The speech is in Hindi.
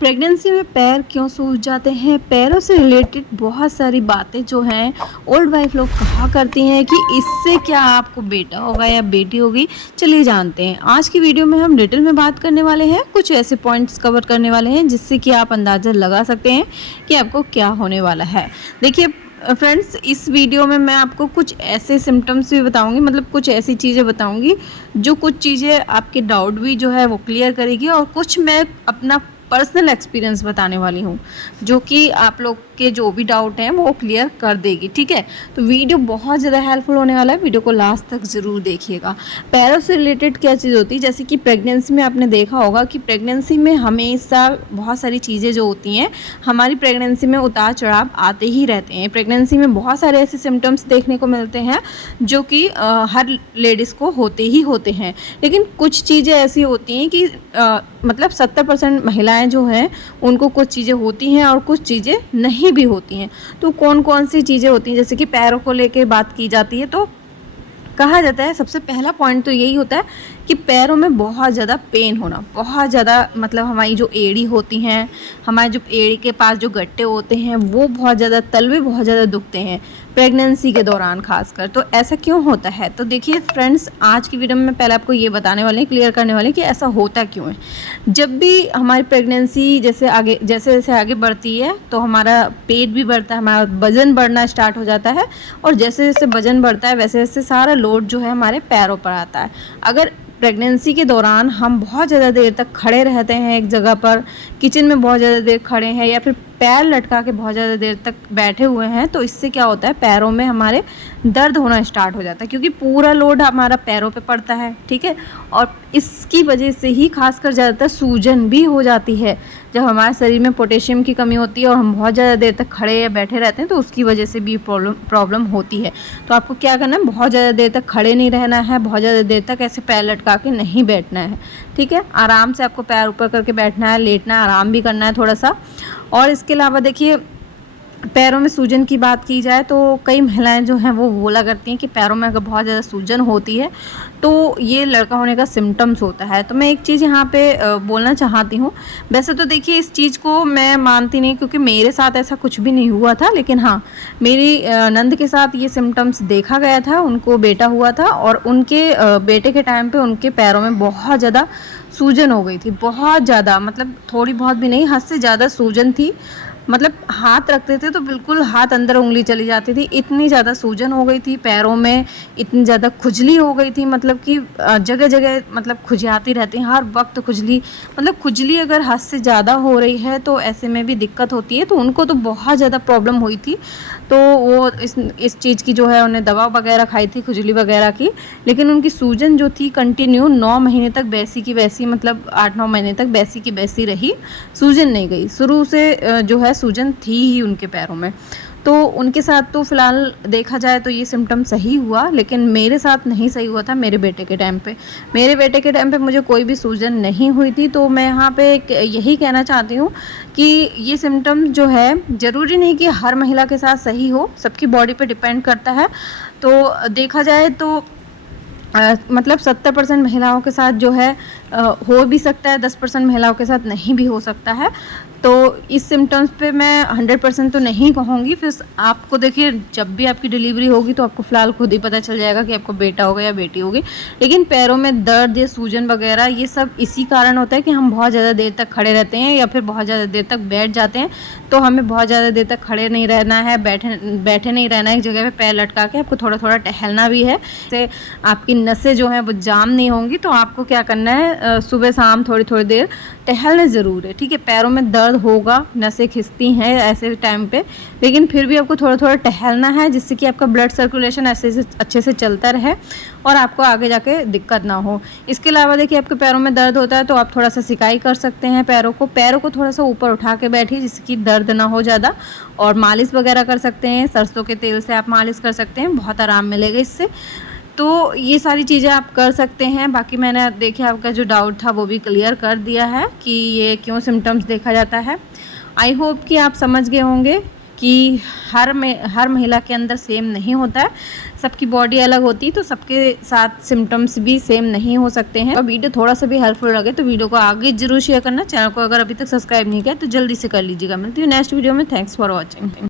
प्रेगनेंसी में पैर क्यों सूज जाते हैं? पैरों से रिलेटेड बहुत सारी बातें जो हैं ओल्ड वाइफ लोग कहा करती हैं कि इससे क्या आपको बेटा होगा या बेटी होगी। चलिए जानते हैं। आज की वीडियो में हम डिटेल में बात करने वाले हैं, कुछ ऐसे पॉइंट्स कवर करने वाले हैं जिससे कि आप अंदाज़ा लगा सकते हैं कि आपको क्या होने वाला है। देखिए फ्रेंड्स, इस वीडियो में मैं आपको कुछ ऐसे सिम्टम्स भी बताऊंगी, मतलब कुछ ऐसी चीज़ें बताऊंगी जो कुछ चीज़ें आपके डाउट भी जो है वो क्लियर करेगी, और कुछ मैं अपना पर्सनल एक्सपीरियंस बताने वाली हूँ जो कि आप लोग के जो भी डाउट हैं वो क्लियर कर देगी। ठीक है, तो वीडियो बहुत ज़्यादा हेल्पफुल होने वाला है, वीडियो को लास्ट तक ज़रूर देखिएगा। पैरों से रिलेटेड क्या चीज़ होती है, जैसे कि प्रेगनेंसी में आपने देखा होगा कि प्रेगनेंसी में हमेशा बहुत सारी चीज़ें जो होती हैं, हमारी प्रेगनेंसी में उतार चढ़ाव आते ही रहते हैं। प्रेगनेंसी में बहुत सारे ऐसे सिम्टम्स देखने को मिलते हैं जो कि हर लेडीज़ को होते ही होते हैं, लेकिन कुछ चीज़ें ऐसी होती हैं कि मतलब 70% महिलाएं जो हैं उनको कुछ चीज़ें होती हैं और कुछ चीज़ें नहीं भी होती हैं। तो कौन कौन सी चीज़ें होती हैं, जैसे कि पैरों को लेके बात की जाती है तो कहा जाता है, सबसे पहला पॉइंट तो यही होता है कि पैरों में बहुत ज़्यादा पेन होना, बहुत ज़्यादा, मतलब हमारी जो एड़ी होती हैं, हमारे जो एड़ी के पास जो गट्टे होते हैं वो बहुत ज़्यादा, तलवे बहुत ज़्यादा दुखते हैं प्रेगनेंसी के दौरान खासकर। तो ऐसा क्यों होता है? तो देखिए फ्रेंड्स, आज की वीडियो में पहले आपको ये बताने वाले हैं, क्लियर करने वाले हैं कि ऐसा होता क्यों है। जब भी हमारी प्रेगनेंसी जैसे जैसे आगे बढ़ती है तो हमारा पेट भी बढ़ता है, हमारा वज़न बढ़ना स्टार्ट हो जाता है, और जैसे जैसे वज़न बढ़ता है वैसे वैसे सारा लोड जो है हमारे पैरों पर आता है। अगर प्रेगनेंसी के दौरान हम बहुत ज़्यादा देर तक खड़े रहते हैं एक जगह पर, किचन में बहुत ज़्यादा देर खड़े हैं, या फिर पैर लटका के बहुत ज़्यादा देर तक बैठे हुए हैं, तो इससे क्या होता है, पैरों में हमारे दर्द होना स्टार्ट हो जाता है, क्योंकि पूरा लोड हमारा पैरों पे पड़ता है। ठीक है, और इसकी वजह से ही खासकर ज़्यादातर सूजन भी हो जाती है। जब हमारे शरीर में पोटेशियम की कमी होती है और हम बहुत ज़्यादा देर तक खड़े या बैठे रहते हैं तो उसकी वजह से भी प्रॉब्लम होती है। तो आपको क्या करना है, बहुत ज़्यादा देर तक खड़े नहीं रहना है, बहुत ज़्यादा देर तक ऐसे पैर लटका के नहीं बैठना है। ठीक है, आराम से आपको पैर ऊपर करके बैठना है, लेटना है, आराम भी करना है थोड़ा सा। और इसके अलावा देखिए, पैरों में सूजन की बात की जाए तो कई महिलाएं जो हैं वो बोला करती हैं कि पैरों में अगर बहुत ज़्यादा सूजन होती है तो ये लड़का होने का सिम्टम्स होता है। तो मैं एक चीज़ यहाँ पे बोलना चाहती हूँ। वैसे तो देखिए, इस चीज़ को मैं मानती नहीं, क्योंकि मेरे साथ ऐसा कुछ भी नहीं हुआ था, लेकिन हाँ, मेरी नंद के साथ ये सिम्टम्स देखा गया था। उनको बेटा हुआ था और उनके बेटे के टाइम पे उनके पैरों में बहुत ज़्यादा सूजन हो गई थी, बहुत ज़्यादा, मतलब थोड़ी बहुत भी नहीं, हद से ज़्यादा सूजन थी। मतलब हाथ रखते थे तो बिल्कुल हाथ अंदर उंगली चली जाती थी, इतनी ज़्यादा सूजन हो गई थी पैरों में, इतनी ज़्यादा खुजली हो गई थी, मतलब कि जगह जगह मतलब खुजाती रहती है हर वक्त खुजली। मतलब खुजली अगर हद से ज़्यादा हो रही है तो ऐसे में भी दिक्कत होती है। तो उनको तो बहुत ज़्यादा प्रॉब्लम हुई थी, तो वो इस चीज़ की जो है उन्हें दवा वगैरह खाई थी खुजली वगैरह की, लेकिन उनकी सूजन जो थी कंटिन्यू 9 महीने तक वैसी की वैसी, मतलब 8-9 महीने तक वैसी की वैसी रही, सूजन नहीं गई। शुरू से जो है सूजन थी ही उनके पैरों में। तो उनके साथ तो फ़िलहाल देखा जाए तो ये सिम्टम सही हुआ, लेकिन मेरे साथ नहीं सही हुआ था। मेरे बेटे के टाइम पे मुझे कोई भी सूजन नहीं हुई थी। तो मैं यहाँ पे यही कहना चाहती हूँ कि ये सिम्टम जो है, ज़रूरी नहीं कि हर महिला के साथ सही हो, सबकी बॉडी पे डिपेंड करता है। तो देखा जाए तो मतलब 70% महिलाओं के साथ जो है हो भी सकता है, 10% महिलाओं के साथ नहीं भी हो सकता है। तो इस सिम्टम्स पे मैं 100% तो नहीं कहूँगी। फिर आपको देखिए, जब भी आपकी डिलीवरी होगी तो आपको फ़िलहाल खुद ही पता चल जाएगा कि आपको बेटा होगा या बेटी होगी। लेकिन पैरों में दर्द या सूजन वगैरह ये सब इसी कारण होता है कि हम बहुत ज़्यादा देर तक खड़े रहते हैं या फिर बहुत ज़्यादा देर तक बैठ जाते हैं। तो हमें बहुत ज़्यादा देर तक खड़े नहीं रहना है, बैठे नहीं रहना है एक जगह पर पैर लटका के। आपको थोड़ा थोड़ा टहलना भी है, जैसे आपकी नसें जो हैं वो जाम नहीं होंगी। तो आपको क्या करना है, सुबह शाम थोड़ी थोड़ी देर टहलना ज़रूर है। ठीक है, पैरों में दर्द होगा, नसें खिंचती हैं ऐसे टाइम पे, लेकिन फिर भी आपको थोड़ा थोड़ा टहलना है, जिससे कि आपका ब्लड सर्कुलेशन ऐसे से अच्छे से चलता रहे और आपको आगे जाके दिक्कत ना हो। इसके अलावा देखिए, आपके पैरों में दर्द होता है तो आप थोड़ा सा सिकाई कर सकते हैं। पैरों को थोड़ा सा ऊपर उठा के बैठिए, जिससे कि दर्द ना हो ज़्यादा, और मालिश वगैरह कर सकते हैं। सरसों के तेल से आप मालिश कर सकते हैं, बहुत आराम मिलेगा इससे। तो ये सारी चीज़ें आप कर सकते हैं। बाकी मैंने देखिए आपका जो डाउट था वो भी क्लियर कर दिया है कि ये क्यों सिम्टम्स देखा जाता है। आई होप कि आप समझ गए होंगे कि हर महिला के अंदर सेम नहीं होता है, सबकी बॉडी अलग होती है, तो सबके साथ सिम्टम्स भी सेम नहीं हो सकते हैं। और वीडियो थोड़ा सा भी हेल्पफुल लगे तो वीडियो को आगे जरूर शेयर करना। चैनल को अगर अभी तक सब्सक्राइब नहीं किया तो जल्दी से कर लीजिएगा। मिलती हूँ नेक्स्ट वीडियो में। Thanks for watching.